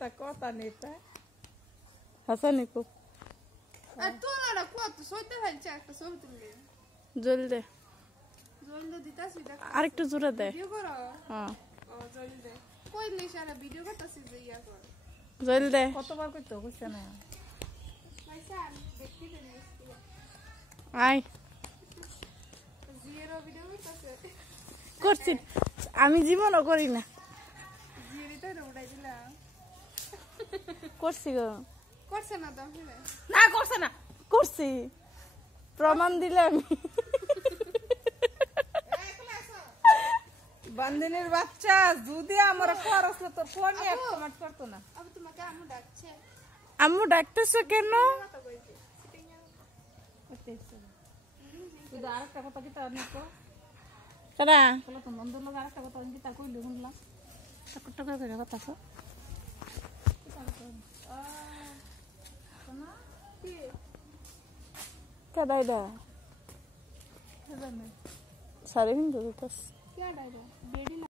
তা কথা নেতা হাসানি খুব আর তোলাটা কত সইতে ফেলছে একটা ছবি তুললে জল দে জল দে দিতাছি দেখ আরেকটু জোরে দে ভিডিও করো হ্যাঁ ও জল দে কই লিসারা ভিডিও করতেছি যে ইয়া কর জল দে কতবার কইতো কইছে না পয়সা দেখতে দে আয় জিরো ভিডিও করতেছে করছি আমি জীবনও করি না জিরিতে উড়াই দিলাম করছি গো করছে না তো ফিরে না করছে না করছি প্রমাণ দিলে আমি বান্দিনের বাচ্চা যদি আমার খর আসলে তোর ফোন নিয়ে কমেন্ট করতো না আবু তোমাকে আমু ডাকছে আম্মু ডাকতেছো কেন কথা কইছে শুধু আরেকটা কথা কি তার নিতো তারা তাহলে তো বন্ধুর লোক আরেকটা কথা কি তা কইলে শুনলাম টাকা টাকা করে কথা কো কাদাই দা সারে হিন্দু তো क्या डायरा बेडी